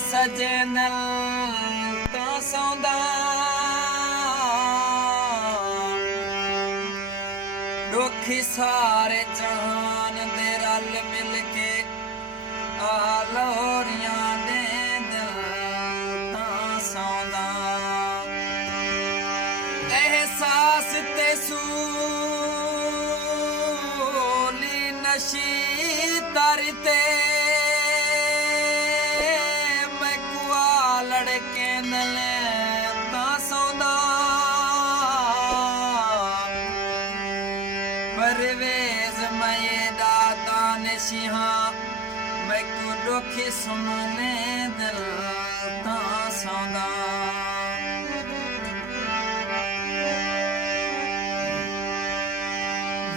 ਸਜਣਲ ਤਾਂ ਸੌਂਦਾ ਦੁਖੀ ਸਾਰੇ ਜਹਾਨ ਦੇ ਰਲ ਮਿਲ ਕੇ ਆ ਲੋਰੀਆਂ ਦੇ ਦਿਲ ਤਾਂ ਸੌਂਦਾ ਅਹਿਸਾਸ ਤੇ ਸੂਲੀ ਨਸ਼ੀ ਤਰਤੇ परवेज मैं दाता नशिहा मैं को दुखी सुनने दिल ता सौंदा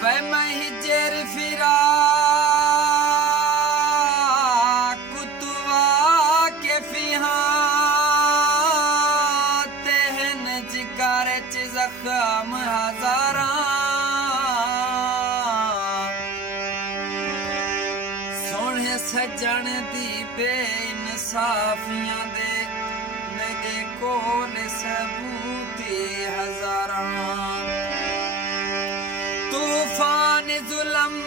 वे मैं हिजर फिरा कुतवा के फिहा तेहन जिगर च जख्म हजारा सजन दी बेइंसाफियां दे मेरे कोल सबूते हजारां तूफान जुलम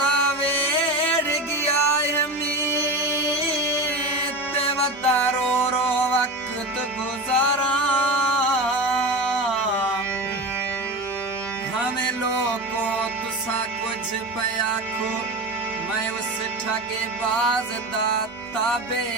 दा वेड़ गया हमी ते वता रो रो वक्त गुजारा हमें लोगों तुसा कुछ पया खो मैं उस ठगे बाज दा ताबेदारां